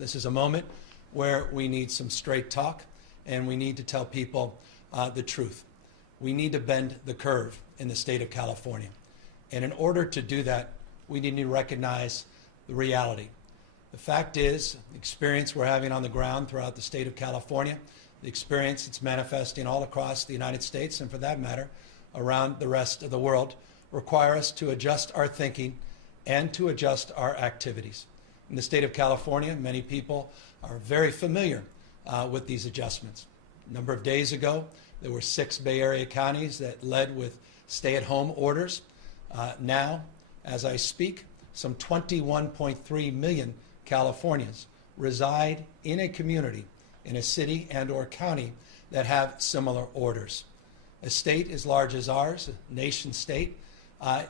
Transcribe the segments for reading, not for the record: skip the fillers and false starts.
This is a moment where we need some straight talk, and we need to tell people the truth. We need to bend the curve in the state of California. And in order to do that, we need to recognize the reality. The fact is, the experience we're having on the ground throughout the state of California, the experience that's manifesting all across the United States, and for that matter, around the rest of the world, require us to adjust our thinking and to adjust our activities. In the state of California, many people are very familiar with these adjustments. A number of days ago, there were 6 Bay Area counties that led with stay-at-home orders. Now, as I speak, some 21.3 million Californians reside in a community, in a city and or county that have similar orders. A state as large as ours, a nation state,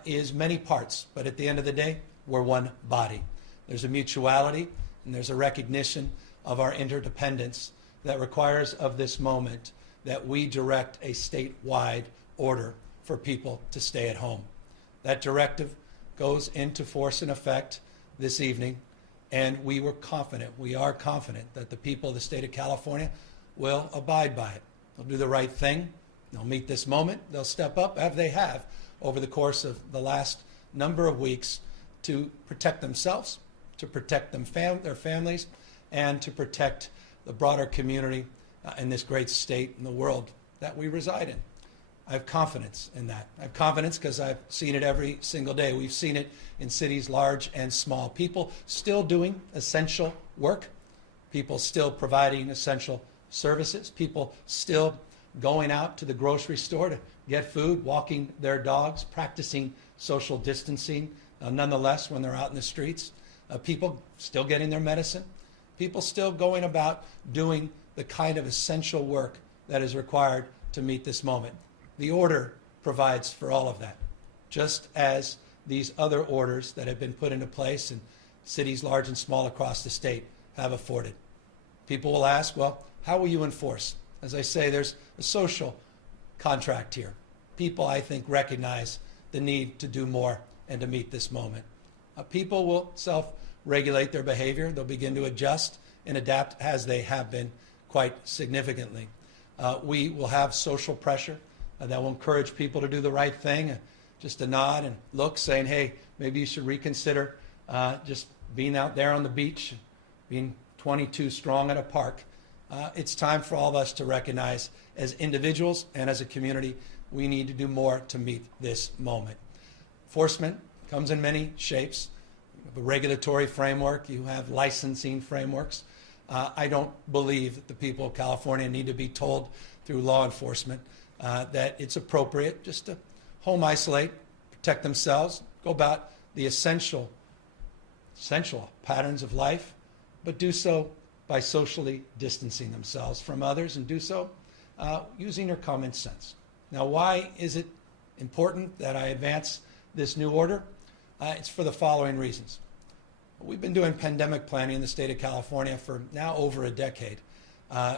is many parts, but at the end of the day, we're one body. There's a mutuality and there's a recognition of our interdependence that requires of this moment that we direct a statewide order for people to stay at home. That directive goes into force and effect this evening, and we are confident that the people of the state of California will abide by it. They'll do the right thing. They'll meet this moment. They'll step up, as they have over the course of the last number of weeks, to protect themselves, to protect their families, and to protect the broader community in this great state in the world that we reside in. I have confidence in that. I have confidence because I've seen it every single day. We've seen it in cities large and small. People still doing essential work. People still providing essential services. People still going out to the grocery store to get food, walking their dogs, practicing social distancing. Nonetheless, when they're out in the streets, people still getting their medicine. People still going about doing the kind of essential work that is required to meet this moment. The order provides for all of that, just as these other orders that have been put into place in cities large and small across the state have afforded. People will ask, well, how will you enforce? As I say, there's a social contract here. People, I think, recognize the need to do more and to meet this moment. People will self-regulate their behavior. They'll begin to adjust and adapt as they have been quite significantly. We will have social pressure that will encourage people to do the right thing, just a nod and look saying, hey, maybe you should reconsider just being out there on the beach, being 22 strong at a park. It's time for all of us to recognize as individuals and as a community, we need to do more to meet this moment. Enforcement comes in many shapes. You have a regulatory framework, you have licensing frameworks. I don't believe that the people of California need to be told through law enforcement that it's appropriate just to home isolate, protect themselves, go about the essential patterns of life, but do so by socially distancing themselves from others and do so using their common sense. Now, why is it important that I advance this new order? It's for the following reasons. We've been doing pandemic planning in the state of California for now over a decade.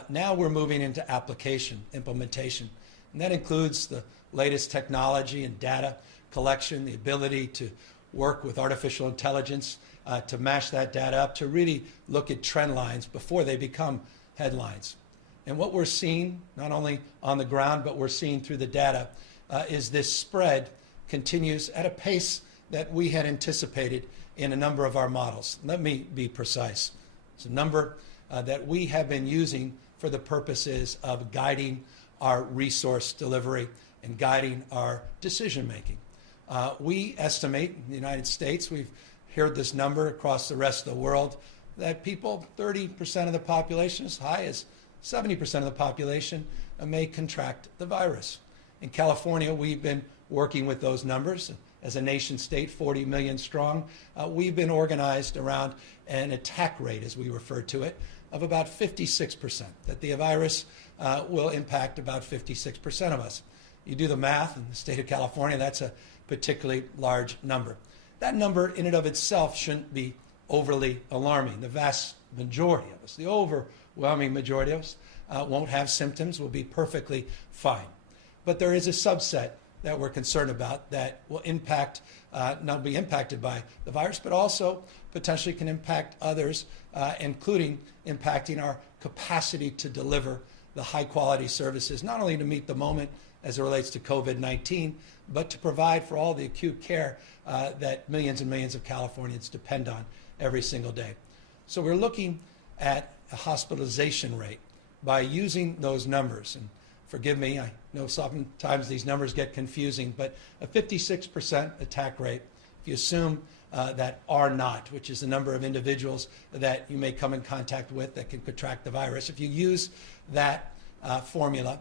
Now we're moving into application, implementation, and that includes the latest technology and data collection, the ability to work with artificial intelligence to mash that data up, to really look at trend lines before they become headlines. And what we're seeing, not only on the ground, but we're seeing through the data, is this spread continues at a pace that we had anticipated in a number of our models. Let me be precise. It's a number that we have been using for the purposes of guiding our resource delivery and guiding our decision making. We estimate in the United States, we've heard this number across the rest of the world, that people, 30% of the population, as high as 70% of the population, may contract the virus. In California, we've been working with those numbers. As a nation state, 40 million strong, we've been organized around an attack rate, as we refer to it, of about 56%, that the virus will impact about 56% of us. You do the math in the state of California, that's a particularly large number. That number in and of itself shouldn't be overly alarming. The vast majority of us, the overwhelming majority of us, won't have symptoms, will be perfectly fine. But there is a subset that we're concerned about that will impact, not be impacted by the virus, but also potentially can impact others, including impacting our capacity to deliver the high-quality services, not only to meet the moment as it relates to COVID-19, but to provide for all the acute care that millions and millions of Californians depend on every single day. So we're looking at a hospitalization rate by using those numbers. And forgive me, I know sometimes these numbers get confusing, but a 56% attack rate, if you assume that R naught, which is the number of individuals that you may come in contact with that can contract the virus, if you use that formula,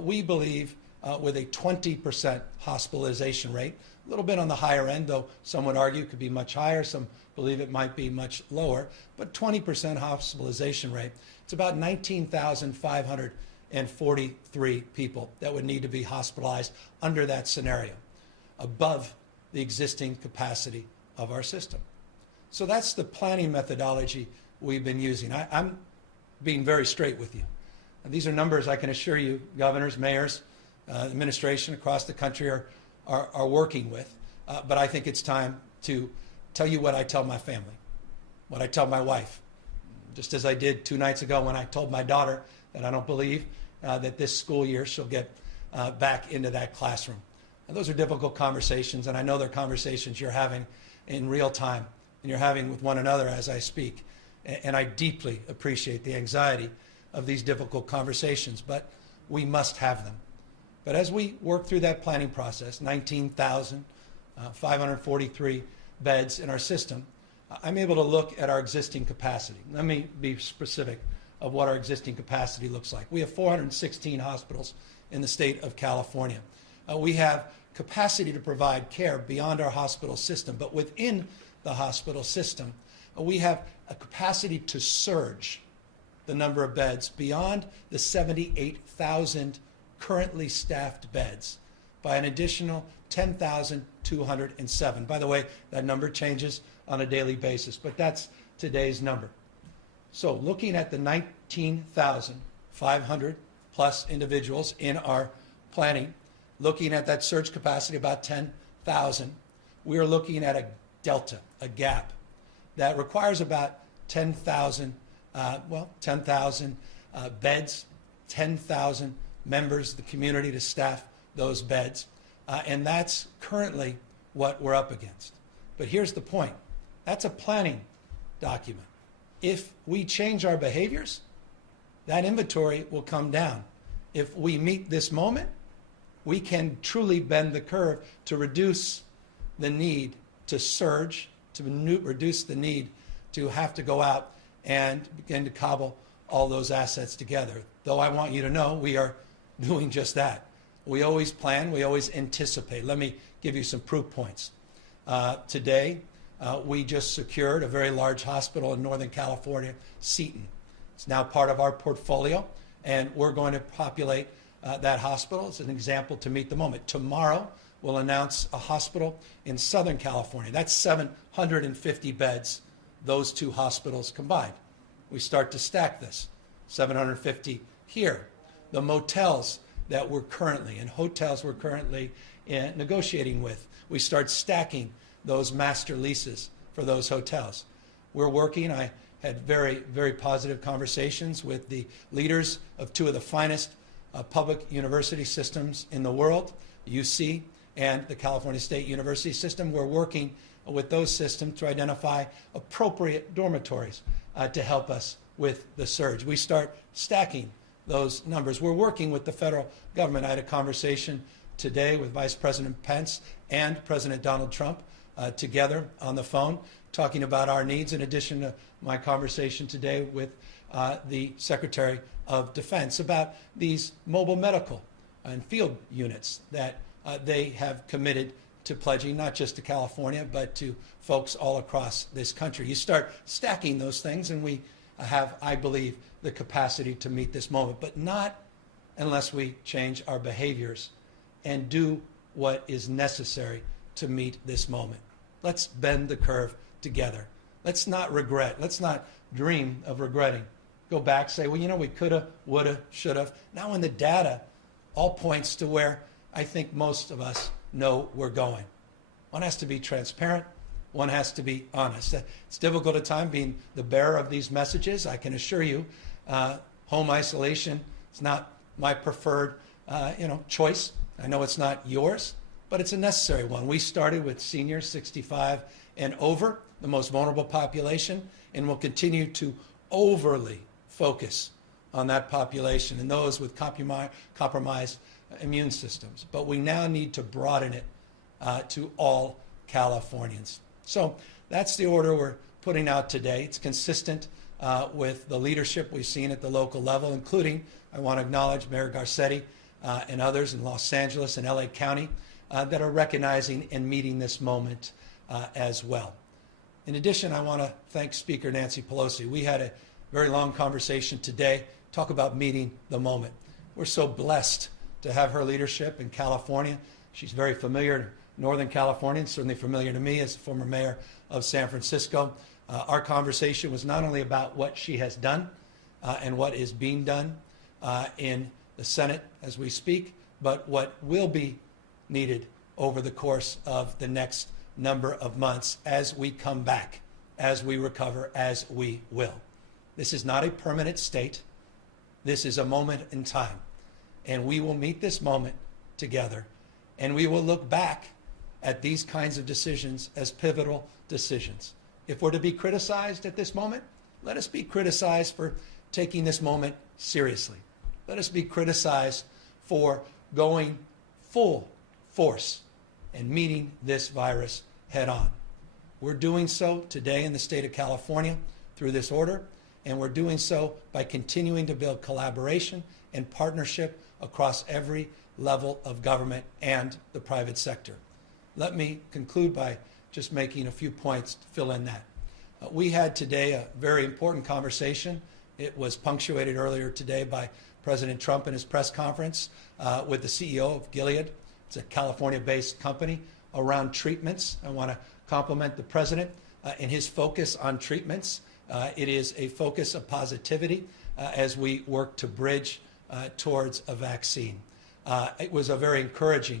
we believe with a 20% hospitalization rate, a little bit on the higher end, though some would argue it could be much higher, some believe it might be much lower, but 20% hospitalization rate, it's about 19,543 people that would need to be hospitalized under that scenario, above the existing capacity of our system. So that's the planning methodology we've been using. I'm being very straight with you. And these are numbers I can assure you governors, mayors, administration across the country are working with. But I think it's time to tell you what I tell my family, what I tell my wife, just as I did 2 nights ago when I told my daughter that I don't believe that this school year she'll get back into that classroom. And those are difficult conversations, and I know they're conversations you're having in real time, and you're having with one another as I speak. And I deeply appreciate the anxiety of these difficult conversations, but we must have them. But as we work through that planning process, 19,543 beds in our system, I'm able to look at our existing capacity. Let me be specific of what our existing capacity looks like. We have 416 hospitals in the state of California. We have capacity to provide care beyond our hospital system, but within the hospital system, we have a capacity to surge the number of beds beyond the 78,000 currently staffed beds by an additional 10,207. By the way, that number changes on a daily basis, but that's today's number. So looking at the 19,500 plus individuals in our planning, looking at that surge capacity, about 10,000, we are looking at a delta, a gap, that requires about 10,000 beds, 10,000 members of the community to staff those beds. And that's currently what we're up against. But here's the point. That's a planning document. If we change our behaviors, that inventory will come down. If we meet this moment, we can truly bend the curve to reduce the need to surge, to reduce the need to have to go out and begin to cobble all those assets together. Though I want you to know we are doing just that. We always plan, we always anticipate. Let me give you some proof points. Today, we just secured a very large hospital in Northern California, Seton. It's now part of our portfolio, and we're going to populate that hospital as an example to meet the moment. Tomorrow, we'll announce a hospital in Southern California. That's 750 beds, those two hospitals combined. We start to stack this, 750 here. The motels that we're currently, and hotels we're currently negotiating with, we start stacking those master leases for those hotels. We're working, I had very, very positive conversations with the leaders of 2 of the finest public university systems in the world, UC and the California State University system. We're working with those systems to identify appropriate dormitories to help us with the surge. We start stacking those numbers. We're working with the federal government. I had a conversation today with Vice President Pence and President Donald Trump together on the phone, talking about our needs, in addition to my conversation today with the Secretary of Defense about these mobile medical and field units that they have committed to pledging, not just to California, but to folks all across this country. You start stacking those things, and we have, I believe, the capacity to meet this moment, but not unless we change our behaviors and do what is necessary to meet this moment. Let's bend the curve together. Let's not regret. Let's not dream of regretting. Go back, say, well, you know, we coulda, woulda, shoulda. Now when the data all points to where I think most of us know we're going. One has to be transparent. One has to be honest. It's difficult at times being the bearer of these messages. I can assure you, home isolation is not my preferred choice. I know it's not yours, but it's a necessary one. We started with seniors 65 and over, the most vulnerable population, and will continue to overly focus on that population and those with compromised immune systems. But we now need to broaden it to all Californians. So that's the order we're putting out today. It's consistent with the leadership we've seen at the local level, including, I want to acknowledge Mayor Garcetti and others in Los Angeles and LA County that are recognizing and meeting this moment as well. In addition, I want to thank Speaker Nancy Pelosi. We had a very long conversation today, talk about meeting the moment. We're so blessed to have her leadership in California. She's very familiar to Northern California, and certainly familiar to me as former mayor of San Francisco. Our conversation was not only about what she has done and what is being done in the Senate as we speak, but what will be needed over the course of the next number of months as we come back, as we recover, as we will. This is not a permanent state. This is a moment in time. And we will meet this moment together, and we will look back at these kinds of decisions as pivotal decisions. If we're to be criticized at this moment, let us be criticized for taking this moment seriously. Let us be criticized for going full force and meeting this virus head on. We're doing so today in the state of California through this order, and we're doing so by continuing to build collaboration and partnership across every level of government and the private sector. Let me conclude by just making a few points to fill in that. We had today a very important conversation. It was punctuated earlier today by President Trump in his press conference with the CEO of Gilead. It's a California-based company around treatments. I want to compliment the president in his focus on treatments. It is a focus of positivity as we work to bridge towards a vaccine. It was a very encouraging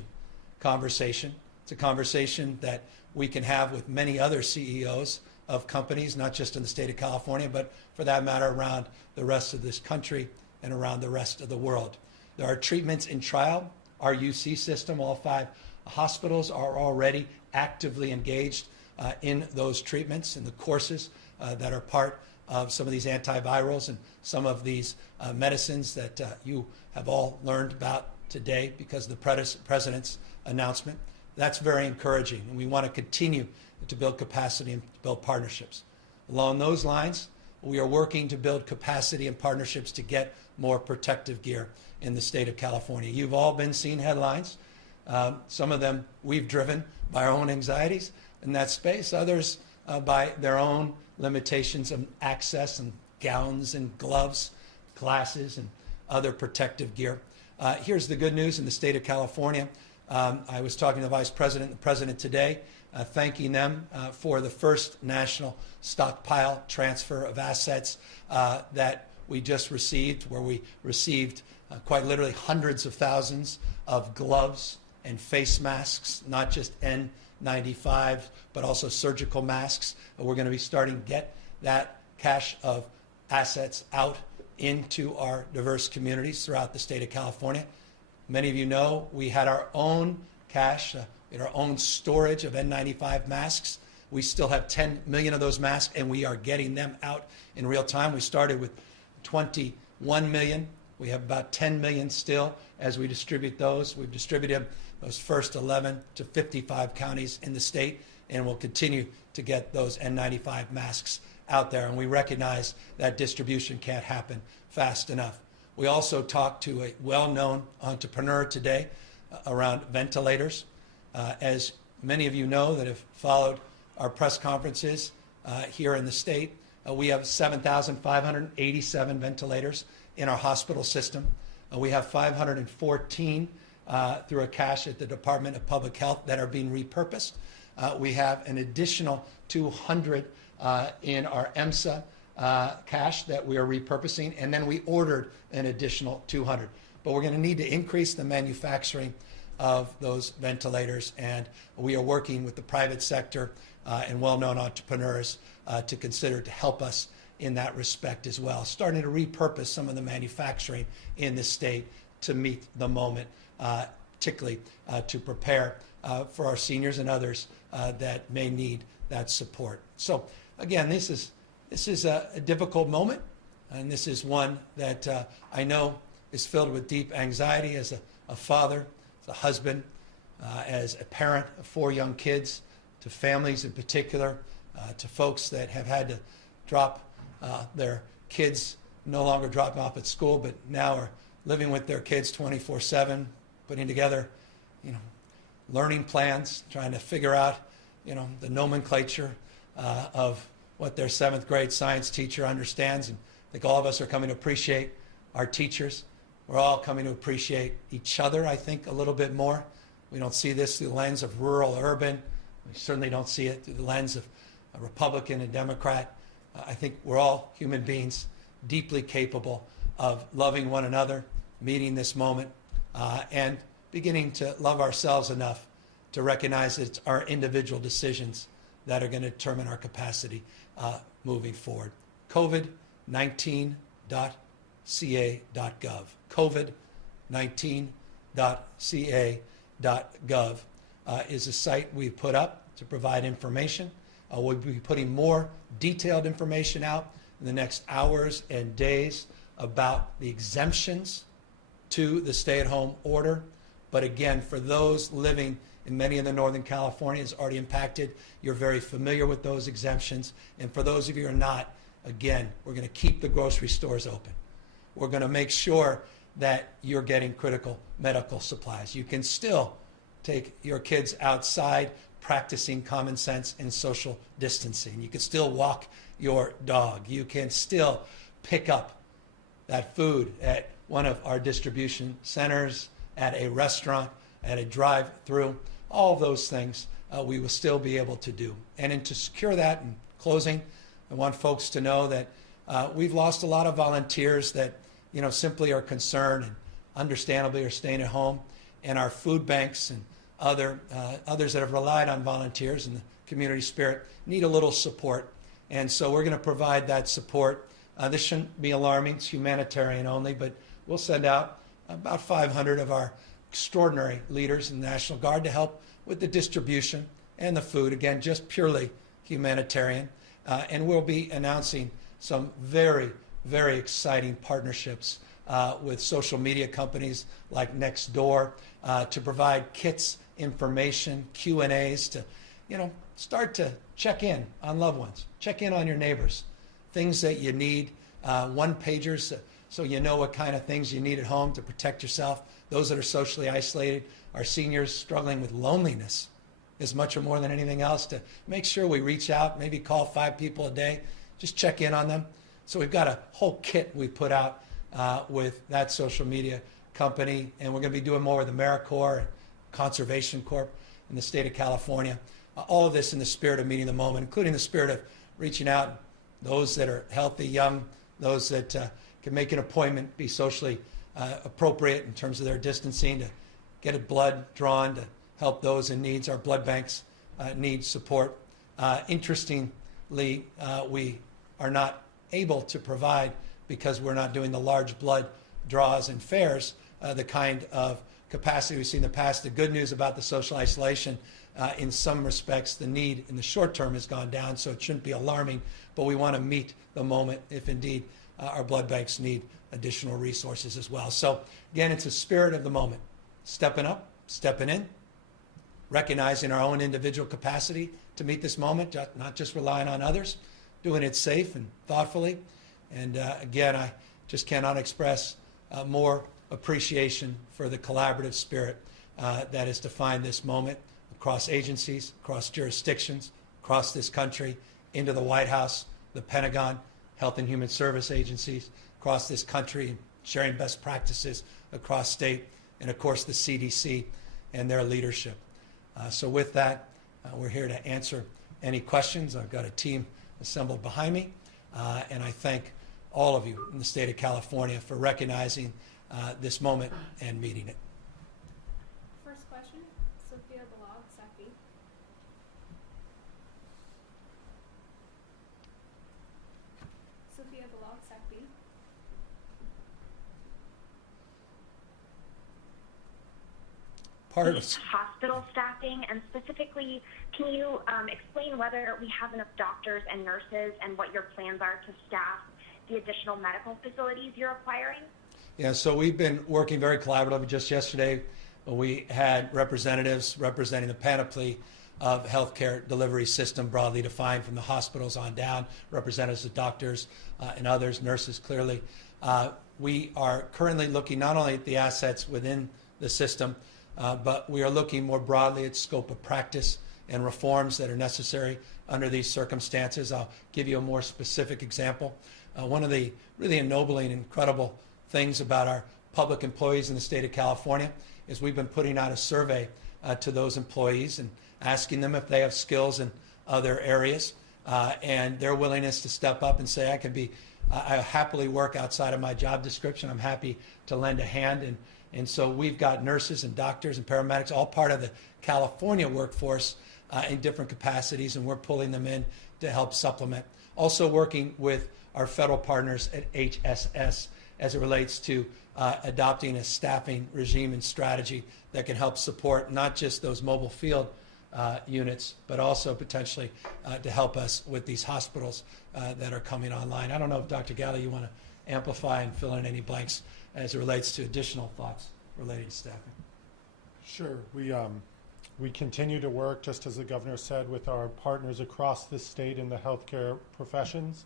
conversation. It's a conversation that we can have with many other CEOs of companies, not just in the state of California, but for that matter around the rest of this country and around the rest of the world. There are treatments in trial. Our UC system, all 5 hospitals are already actively engaged in those treatments and the courses that are part of some of these antivirals and some of these medicines that you have all learned about today because of the president's announcement. That's very encouraging, and we want to continue to build capacity and build partnerships. Along those lines, we are working to build capacity and partnerships to get more protective gear in the state of California. You've all been seeing headlines. Some of them we've driven by our own anxieties in that space, others by their own limitations of access and gowns and gloves, glasses, and other protective gear. Here's the good news in the state of California. I was talking to the Vice President and the President today, thanking them for the first national stockpile transfer of assets that we just received, where we received quite literally hundreds of thousands of gloves and face masks, not just N95, but also surgical masks. We're going to be starting to get that cache of assets out into our diverse communities throughout the state of California. Many of you know we had our own cache, we had our own storage of N95 masks. We still have 10 million of those masks, and we are getting them out in real time. We started with 21 million. We have about 10 million still as we distribute those. We've distributed those first 11 to 55 counties in the state, and we'll continue to get those N95 masks out there. And we recognize that distribution can't happen fast enough. We also talked to a well-known entrepreneur today around ventilators. As many of you know that have followed our press conferences here in the state, we have 7,587 ventilators in our hospital system. We have 514 through a cache at the Department of Public Health that are being repurposed. We have an additional 200 in our EMSA cache that we are repurposing, and then we ordered an additional 200. But we're going to need to increase the manufacturing of those ventilators, and we are working with the private sector and well-known entrepreneurs to consider to help us in that respect as well, starting to repurpose some of the manufacturing in the state to meet the moment, particularly to prepare for our seniors and others that may need that support. So again, this is a difficult moment, and this is one that I know is filled with deep anxiety as a father, as a husband, as a parent of 4 young kids, to families in particular, to folks that have had to drop their kids, no longer drop them off at school, but now are living with their kids 24/7, putting together, learning plans, trying to figure out, the nomenclature of what their 7th grade science teacher understands. And I think all of us are coming to appreciate our teachers. We're all coming to appreciate each other, I think, a little bit more. We don't see this through the lens of rural, urban. We certainly don't see it through the lens of a Republican and Democrat. I think we're all human beings, deeply capable of loving one another, meeting this moment, and beginning to love ourselves enough to recognize that it's our individual decisions that are going to determine our capacity moving forward. COVID19.ca.gov. COVID19.ca.gov is a site we've put up to provide information. We'll be putting more detailed information out in the next hours and days about the exemptions to the stay-at-home order. But again, for those living in many of the Northern California is already impacted, you're very familiar with those exemptions. And for those of you who are not, again, we're going to keep the grocery stores open. We're going to make sure that you're getting critical medical supplies. You can still take your kids outside practicing common sense and social distancing. You can still walk your dog. You can still pick up that food at one of our distribution centers, at a restaurant, at a drive-through. All of those things we will still be able to do. And to secure that, in closing, I want folks to know that we've lost a lot of volunteers that simply are concerned and understandably are staying at home. And our food banks and others that have relied on volunteers and the community spirit need a little support. And so we're going to provide that support. This shouldn't be alarming. It's humanitarian only, but we'll send out about 500 of our extraordinary leaders in the National Guard to help with the distribution and the food. Again, just purely humanitarian. And we'll be announcing some very, very exciting partnerships with social media companies like Nextdoor to provide kits, information, Q&As to, start to check in on loved ones, check in on your neighbors, things that you need, one-pagers so you know what kind of things you need at home to protect yourself. Those that are socially isolated, our seniors struggling with loneliness as much or more than anything else, to make sure we reach out, maybe call 5 people a day, just check in on them. So we've got a whole kit we put out with that social media company, and we're going to be doing more with AmeriCorps and Conservation Corp in the state of California. All of this in the spirit of meeting the moment, including the spirit of reaching out, those that are healthy, young, those that can make an appointment, be socially appropriate in terms of their distancing, to get a blood drawn to help those in needs. Our blood banks need support. Interestingly, we are not able to provide, because we're not doing the large blood draws and fairs, the kind of capacity we've seen in the past. The good news about the social isolation, in some respects, the need in the short term has gone down, so it shouldn't be alarming, but we want to meet the moment if indeed our blood banks need additional resources as well. So again, it's a spirit of the moment, stepping up, stepping in, recognizing our own individual capacity to meet this moment, not just relying on others, doing it safe and thoughtfully. And again, I just cannot express more appreciation for the collaborative spirit that has defined this moment across agencies, across jurisdictions, across this country, into the White House, the Pentagon, Health and Human Service agencies across this country, sharing best practices across state, and of course the CDC and their leadership. So with that, we're here to answer any questions. I've got a team assembled behind me, and I thank all of you in the state of California for recognizing this moment and meeting it. First hospital staffing, and specifically, can you explain whether we have enough doctors and nurses and what your plans are to staff the additional medical facilities you're acquiring? Yeah, so we've been working very collaboratively. Just yesterday, we had representatives representing the panoply of healthcare delivery system broadly defined from the hospitals on down, representatives of doctors and others, nurses clearly. We are currently looking not only at the assets within the system, but we are looking more broadly at scope of practice and reforms that are necessary under these circumstances. I'll give you a more specific example. One of the really ennobling and incredible things about our public employees in the state of California is we've been putting out a survey to those employees and asking them if they have skills in other areas and their willingness to step up and say, I happily work outside of my job description. I'm happy to lend a hand. And so we've got nurses and doctors and paramedics, all part of the California workforce in different capacities, and we're pulling them in to help supplement. Also working with our federal partners at HSS as it relates to adopting a staffing regime and strategy that can help support not just those mobile field units, but also potentially to help us with these hospitals that are coming online. I don't know if Dr. Galley, you want to amplify and fill in any blanks as it relates to additional thoughts related to staffing. Sure. We continue to work, just as the governor said, with our partners across the state in the healthcare professions,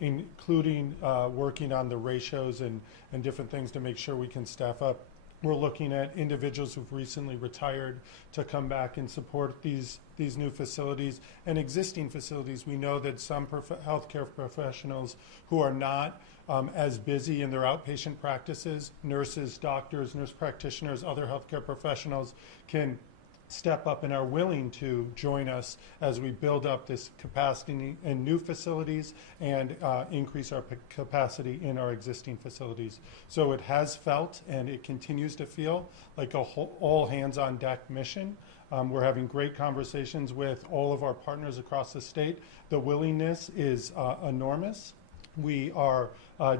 including working on the ratios and different things to make sure we can staff up. We're looking at individuals who've recently retired to come back and support these new facilities and existing facilities. We know that some healthcare professionals who are not as busy in their outpatient practices, nurses, doctors, nurse practitioners, other healthcare professionals can step up and are willing to join us as we build up this capacity in new facilities and increase our capacity in our existing facilities. So it has felt, and it continues to feel, like a all hands on deck mission. We're having great conversations with all of our partners across the state. The willingness is enormous. We are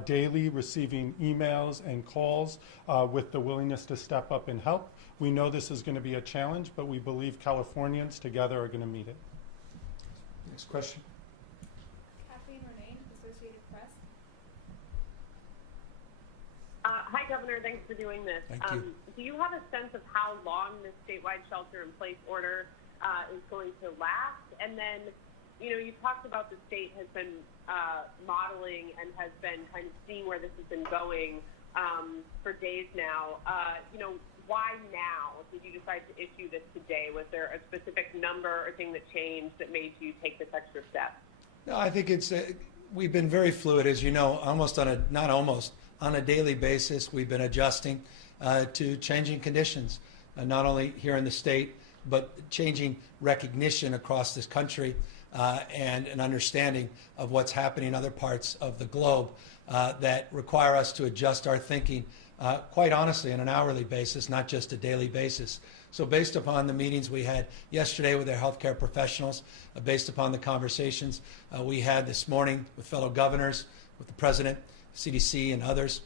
daily receiving emails and calls with the willingness to step up and help. We know this is going to be a challenge, but we believe Californians together are going to meet it. Next question. Kathleen Renane, Associated Press. Hi, Governor. Thanks for doing this. Thank you. Do you have a sense of how long this statewide shelter-in-place order is going to last? And then, you talked about the state has been modeling and has been kind of seeing where this has been going for days now. Why now did you decide to issue this today? Was there a specific number or thing that changed that made you take this extra step? No, I think we've been very fluid, as you know, on a daily basis. We've been adjusting to changing conditions, not only here in the state, but changing recognition across this country and an understanding of what's happening in other parts of the globe that require us to adjust our thinking quite honestly on an hourly basis, not just a daily basis. So based upon the meetings we had yesterday with our healthcare professionals, based upon the conversations we had this morning with fellow governors, with the president, CDC and others,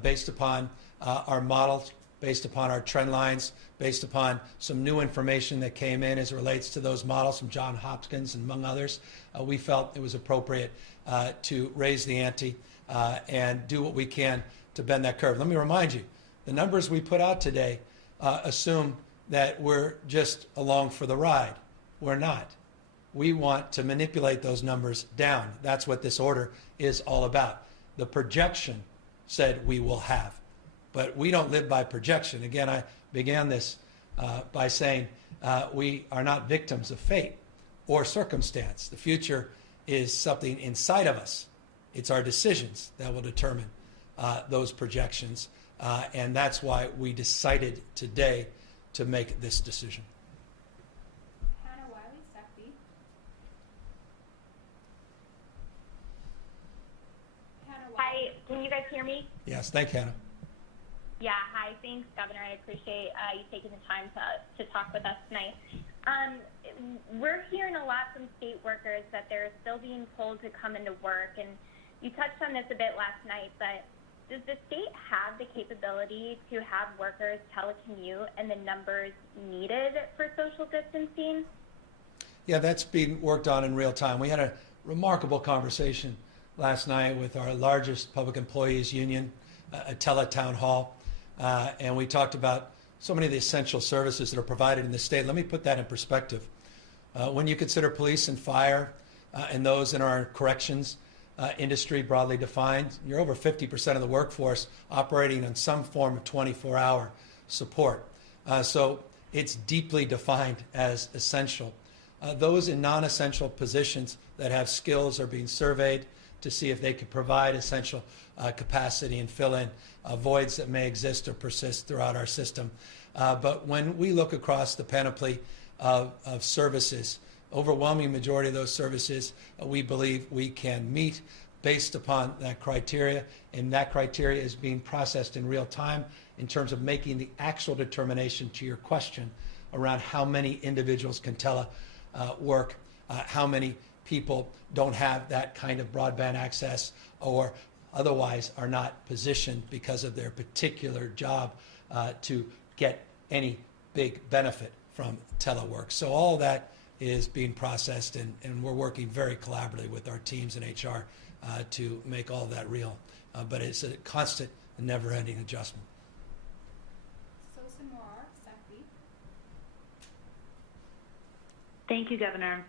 based upon our models, based upon our trend lines, based upon some new information that came in as it relates to those models from Johns Hopkins and among others, we felt it was appropriate to raise the ante and do what we can to bend that curve. Let me remind you, the numbers we put out today assume that we're just along for the ride. We're not. We want to manipulate those numbers down. That's what this order is all about. The projection said we will have, but we don't live by projection. Again, I began this by saying we are not victims of fate or circumstance. The future is something inside of us. It's our decisions that will determine those projections, and that's why we decided today to make this decision. Hannah Wiley, SAC-B. Hi, can you guys hear me? Yes, thank you, Hannah. Yeah, hi, thanks, Governor. I appreciate you taking the time to talk with us tonight. We're hearing a lot from state workers that they're still being told to come into work, and you touched on this a bit last night, but does the state have the capability to have workers telecommute and the numbers needed for social distancing? Yeah, that's being worked on in real time. We had a remarkable conversation last night with our largest public employees union, a teletown hall, and we talked about so many of the essential services that are provided in the state. Let me put that in perspective. When you consider police and fire and those in our corrections industry broadly defined, you're over 50% of the workforce operating on some form of 24-hour support. So it's deeply defined as essential. Those in non-essential positions that have skills are being surveyed to see if they could provide essential capacity and fill in voids that may exist or persist throughout our system. But when we look across the panoply of services, overwhelming majority of those services we believe we can meet based upon that criteria, and that criteria is being processed in real time in terms of making the actual determination to your question around how many individuals can telework, how many people don't have that kind of broadband access or otherwise are not positioned because of their particular job to get any big benefit from telework. So all that is being processed, and we're working very collaboratively with our teams in HR to make all of that real. But it's a constant and never-ending adjustment. Thank you, Governor.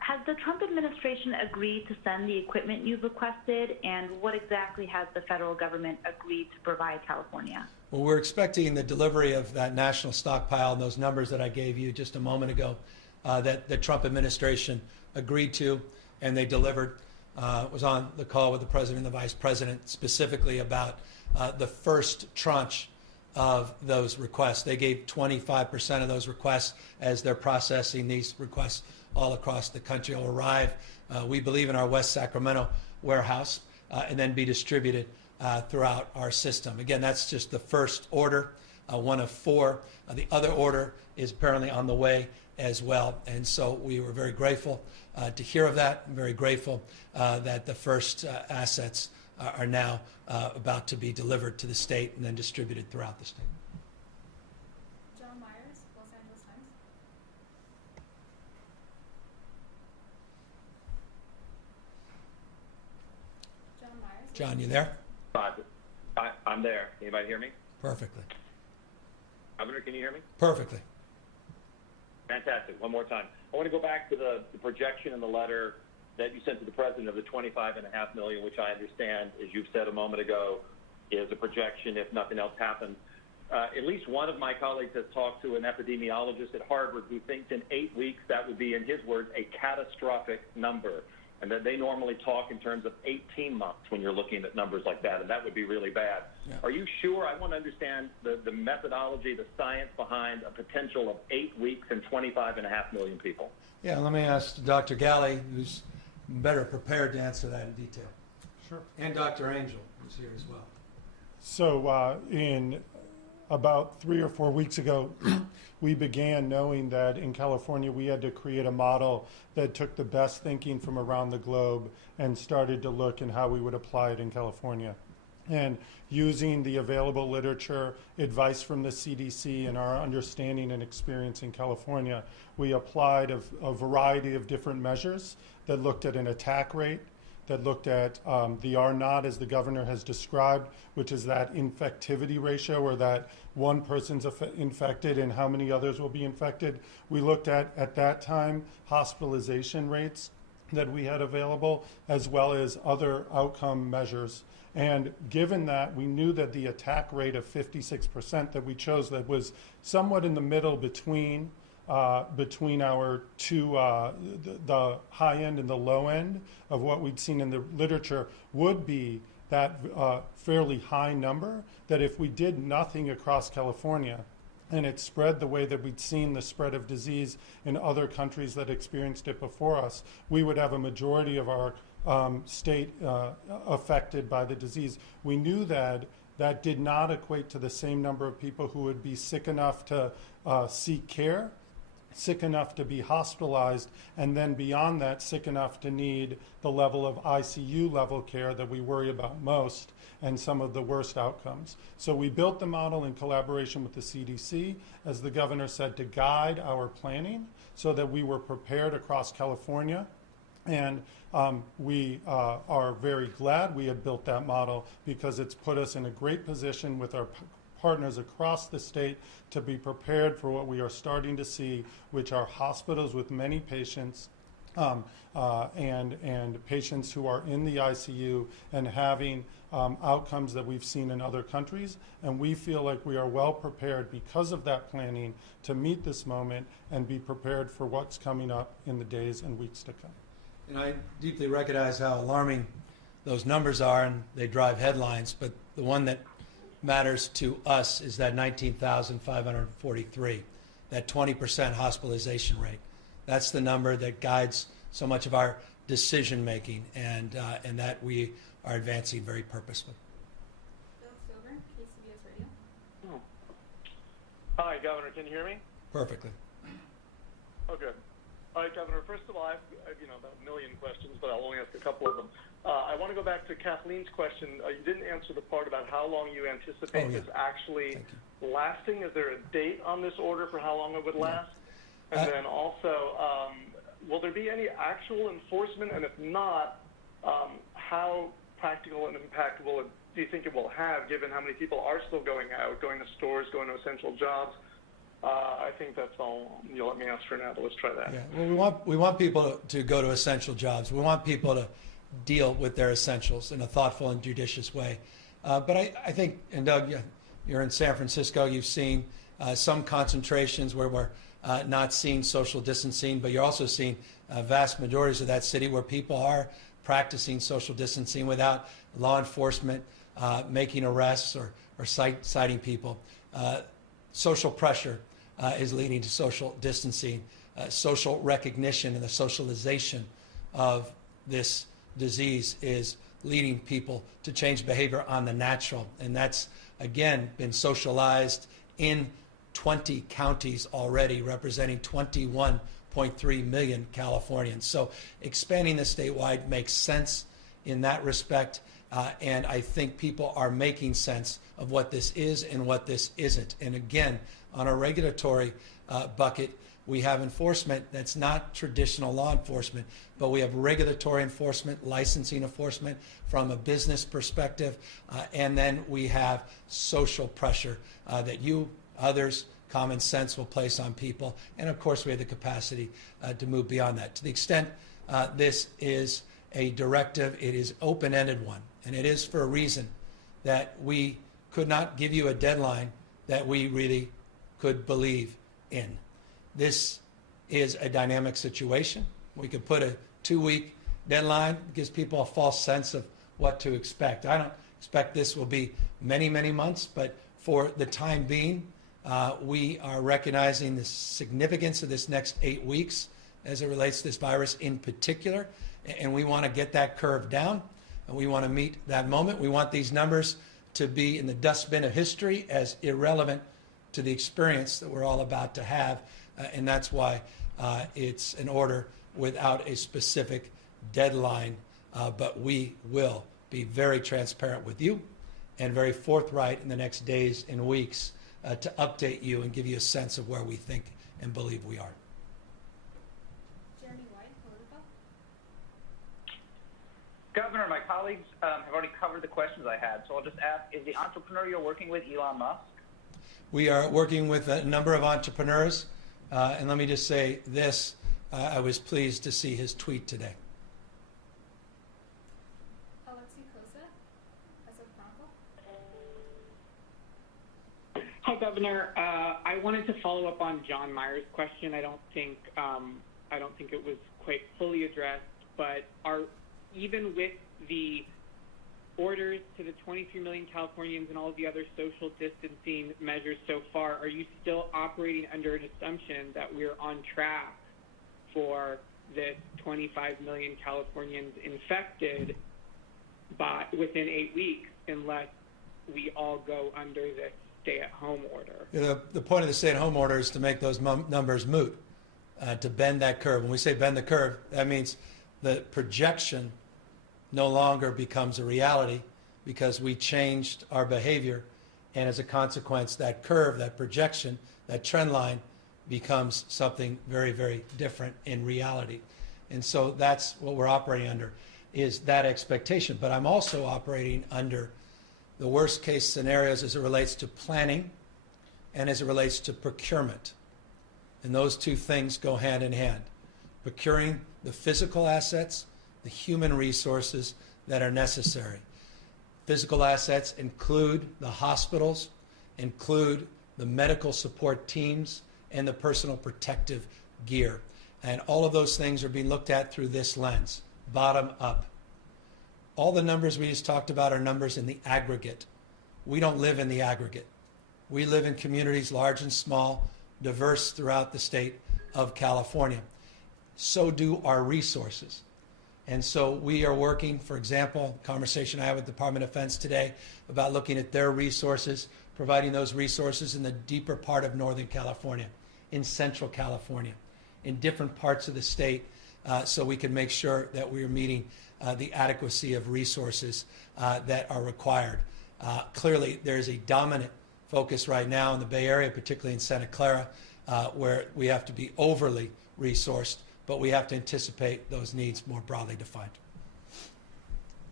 Has the Trump administration agreed to send the equipment you've requested, and what exactly has the federal government agreed to provide California? Well, we're expecting the delivery of that national stockpile and those numbers that I gave you just a moment ago that the Trump administration agreed to, and they delivered. Was on the call with the president and the vice president specifically about the first tranche of those requests. They gave 25% of those requests as they're processing these requests all across the country. Will arrive, we believe, in our West Sacramento warehouse and then be distributed throughout our system. Again, that's just the first order, one of four. The other order is apparently on the way as well. And so we were very grateful to hear of that. I'm very grateful that the first assets are now about to be delivered to the state and then distributed throughout the state. John Myers, Los Angeles Times. John Myers. John, you there? I'm there. Anybody hear me? Perfectly. Governor, can you hear me? Perfectly. Fantastic. One more time. I want to go back to the projection in the letter that you sent to the president of the $25.5 million, which I understand, as you've said a moment ago, is a projection if nothing else happens. At least one of my colleagues has talked to an epidemiologist at Harvard who thinks in 8 weeks that would be, in his words, a catastrophic number, and that they normally talk in terms of 18 months when you're looking at numbers like that, and that would be really bad. Yeah. Are you sure? I want to understand the methodology, the science behind a potential of 8 weeks and 25.5 million people. Yeah, let me ask Dr. Galley, who's better prepared to answer that in detail. Sure. And Dr. Angel, who's here as well. So in about 3 or 4 weeks ago, we began knowing that in California we had to create a model that took the best thinking from around the globe and started to look at how we would apply it in California. And using the available literature, advice from the CDC, and our understanding and experience in California, we applied a variety of different measures that looked at an attack rate, that looked at the R0, as the governor has described, which is that infectivity ratio, or that one person's infected and how many others will be infected. We looked at that time, hospitalization rates that we had available, as well as other outcome measures. And given that, we knew that the attack rate of 56% that we chose, that was somewhat in the middle between our two, the high end and the low end of what we'd seen in the literature, would be that fairly high number, that if we did nothing across California and it spread the way that we'd seen the spread of disease in other countries that experienced it before us, we would have a majority of our state affected by the disease. We knew that that did not equate to the same number of people who would be sick enough to seek care. sick enough to be hospitalized, and then beyond that, sick enough to need the level of ICU level care that we worry about most and some of the worst outcomes. So we built the model in collaboration with the CDC, as the governor said, to guide our planning so that we were prepared across California. And we are very glad we had built that model, because it's put us in a great position with our partners across the state to be prepared for what we are starting to see, which are hospitals with many patients and patients who are in the ICU and having outcomes that we've seen in other countries. And we feel like we are well prepared because of that planning to meet this moment and be prepared for what's coming up in the days and weeks to come. And I deeply recognize how alarming those numbers are, and they drive headlines, but the one that matters to us is that 19,543, that 20% hospitalization rate. That's the number that guides so much of our decision making, and that we are advancing very purposefully. Bill Silver, KCBS Radio. Hi, Governor. Can you hear me? Perfectly. Oh, good. All right, Governor. First of all, I have about a million questions, but I'll only ask a couple of them. I want to go back to Kathleen's question. You didn't answer the part about how long you anticipate this actually lasting. Is there a date on this order for how long it would last? And then also, will there be any actual enforcement? And if not, how practical and impactful do you think it will have, given how many people are still going out, going to stores, going to essential jobs? I think that's all you'll let me ask for now, but let's try that. Yeah. Well, we want people to go to essential jobs. We want people to deal with their essentials in a thoughtful and judicious way. But I think, and Doug, you're in San Francisco, you've seen some concentrations where we're not seeing social distancing, but you're also seeing vast majorities of that city where people are practicing social distancing without law enforcement making arrests or citing people. Social pressure is leading to social distancing, social recognition, and the socialization of this disease is leading people to change behavior on the natural. And that's, again, been socialized in 20 counties already, representing 21.3 million Californians. So expanding this statewide makes sense in that respect. And I think people are making sense of what this is and what this isn't. And again, on a regulatory bucket, we have enforcement that's not traditional law enforcement, but we have regulatory enforcement, licensing enforcement from a business perspective, and then we have social pressure that you, others, common sense will place on people. And of course, we have the capacity to move beyond that. To the extent this is a directive, it is open-ended one, and it is for a reason that we could not give you a deadline that we really could believe in. This is a dynamic situation. We could put a 2-week deadline. It gives people a false sense of what to expect. I don't expect this will be many, many months, but for the time being, we are recognizing the significance of this next 8 weeks as it relates to this virus in particular, and we want to get that curve down, and we want to meet that moment. We want these numbers to be in the dustbin of history as irrelevant to the experience that we're all about to have. And that's why it's an order without a specific deadline, but we will be very transparent with you and very forthright in the next days and weeks to update you and give you a sense of where we think and believe we are. Jeremy White, Politico. Governor, my colleagues have already covered the questions I had, so I'll just ask, is the entrepreneur you're working with Elon Musk? We are working with a number of entrepreneurs. And let me just say this, I was pleased to see his tweet today. Alexi Kosa, SF Chronicle. Hi, Governor. I wanted to follow up on John Meyer's question. I don't think it was quite fully addressed, but even with the orders to the 23 million Californians and all of the other social distancing measures so far, are you still operating under an assumption that we're on track for this 25 million Californians infected within 8 weeks, unless we all go under this stay-at-home order? The point of the stay-at-home order is to make those numbers moot. to bend that curve. When we say bend the curve, that means the projection no longer becomes a reality because we changed our behavior, and as a consequence, that curve, that projection, that trend line becomes something very, very different in reality. And so that's what we're operating under, is that expectation. But I'm also operating under the worst case scenarios as it relates to planning and as it relates to procurement. And those two things go hand in hand. Procuring the physical assets, the human resources that are necessary. Physical assets include the hospitals, include the medical support teams, and the personal protective gear. And all of those things are being looked at through this lens, bottom up. All the numbers we just talked about are numbers in the aggregate. We don't live in the aggregate. We live in communities large and small, diverse throughout the state of California. So do our resources. And so we are working, for example, conversation I had with the Department of Defense today about looking at their resources, providing those resources in the deeper part of Northern California, in Central California, in different parts of the state, so we can make sure that we are meeting the adequacy of resources that are required. Clearly, there is a dominant focus right now in the Bay Area, particularly in Santa Clara, where we have to be overly resourced, but we have to anticipate those needs more broadly defined.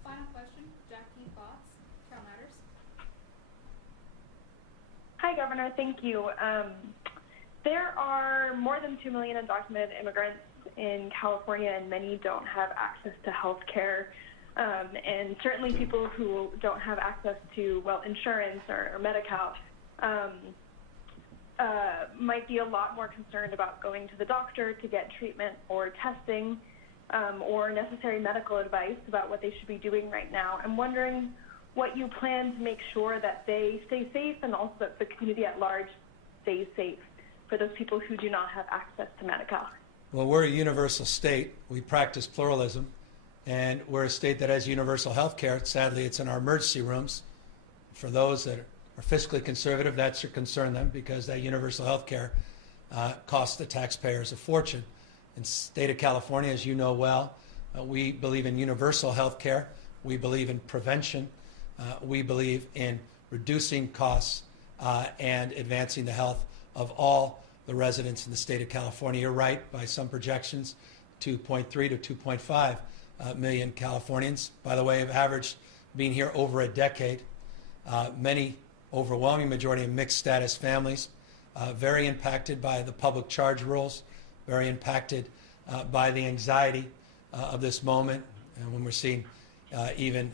Final question, Jackie Fox, Cal Matters. Hi, Governor. Thank you. There are more than 2 million undocumented immigrants in California, and many don't have access to health care. And certainly people who don't have access to, well, insurance or Medi-Cal might be a lot more concerned about going to the doctor to get treatment or testing or necessary medical advice about what they should be doing right now. I'm wondering what you plan to make sure that they stay safe and also that the community at large stays safe for those people who do not have access to Medi-Cal. Well, we're a universal state. We practice pluralism, and we're a state that has universal health care. Sadly, it's in our emergency rooms. For those that are fiscally conservative, that should concern them because that universal health care costs the taxpayers a fortune. In the state of California, as you know well, we believe in universal health care. We believe in prevention. We believe in reducing costs and advancing the health of all the residents in the state of California. You're right, by some projections, 2.3 to 2.5 million Californians, by the way, have averaged being here over a decade. Many, overwhelming majority of mixed status families, very impacted by the public charge rules, very impacted by the anxiety of this moment, and when we're seeing even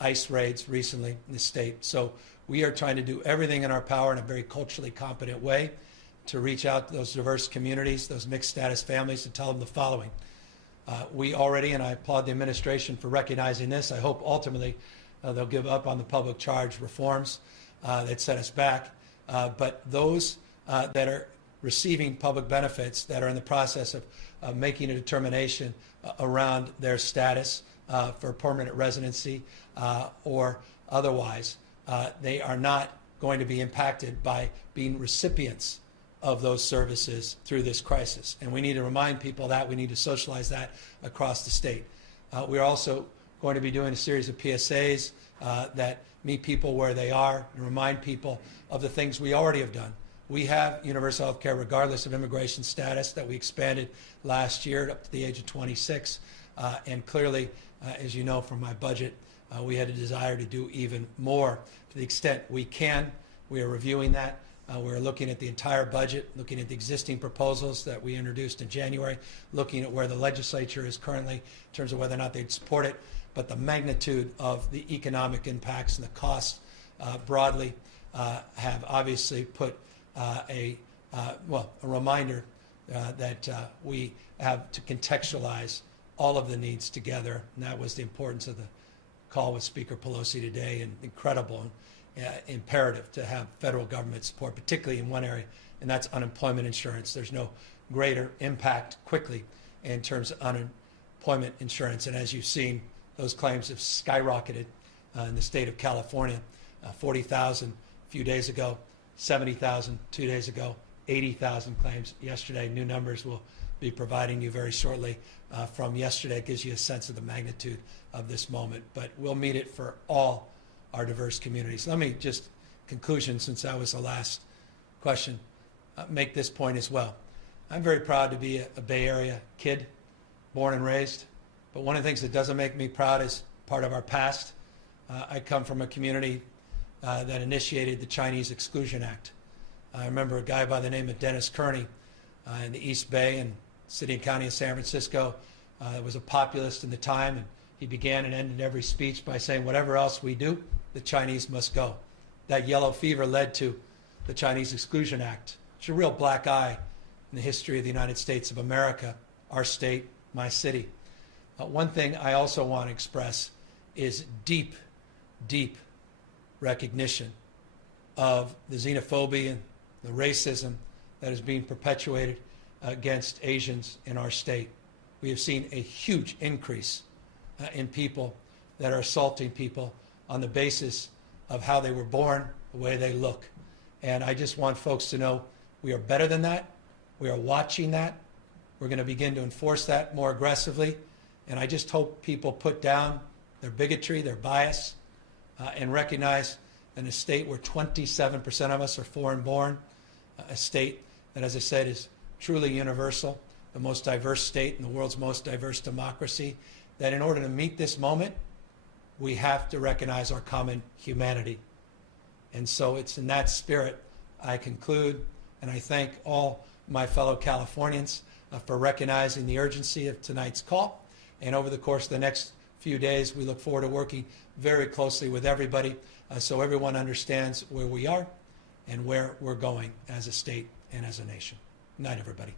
ICE raids recently in the state. So we are trying to do everything in our power in a very culturally competent way to reach out to those diverse communities, those mixed status families, to tell them the following. We already, and I applaud the administration for recognizing this, I hope ultimately they'll give up on the public charge reforms that set us back. But those that are receiving public benefits, that are in the process of making a determination around their status for permanent residency or otherwise, they are not going to be impacted by being recipients of those services through this crisis. And we need to remind people that. We need to socialize that across the state. We're also going to be doing a series of PSAs that meet people where they are and remind people of the things we already have done. We have universal health care regardless of immigration status that we expanded last year up to the age of 26. And clearly, as you know from my budget, we had a desire to do even more. To the extent we can, we are reviewing that. We're looking at the entire budget, looking at the existing proposals that we introduced in January, looking at where the legislature is currently in terms of whether or not they'd support it. But the magnitude of the economic impacts and the costs broadly have obviously put a reminder that we have to contextualize all of the needs together. And that was the importance of the call with Speaker Pelosi today, and incredible imperative to have federal government support, particularly in one area, and that's unemployment insurance. There's no greater impact quickly in terms of unemployment insurance. And as you've seen, those claims have skyrocketed in the state of California. 40,000 a few days ago, 70,000 2 days ago, 80,000 claims yesterday. New numbers will be providing you very shortly from yesterday. It gives you a sense of the magnitude of this moment. But we'll meet it for all our diverse communities. Let me just, conclusion, since that was the last question, make this point as well. I'm very proud to be a Bay Area kid, born and raised. But one of the things that doesn't make me proud is part of our past. I come from a community that initiated the Chinese Exclusion Act. I remember a guy by the name of Dennis Kearney in the East Bay and city and county of San Francisco was a populist in the time, and he began and ended every speech by saying, whatever else we do, the Chinese must go. That yellow fever led to the Chinese Exclusion Act. It's a real black eye in the history of the United States of America, our state, my city. One thing I also want to express is deep, deep recognition of the xenophobia and the racism that is being perpetuated against Asians in our state. We have seen a huge increase in people that are assaulting people on the basis of how they were born, the way they look. And I just want folks to know we are better than that. We are watching that. We're going to begin to enforce that more aggressively. And I just hope people put down their bigotry, their bias, and recognize in a state where 27% of us are foreign-born, a state that, as I said, is truly universal, the most diverse state in the world's most diverse democracy, that in order to meet this moment, we have to recognize our common humanity. And so it's in that spirit I conclude, and I thank all my fellow Californians for recognizing the urgency of tonight's call. And over the course of the next few days, we look forward to working very closely with everybody so everyone understands where we are and where we're going as a state and as a nation. Good night, everybody.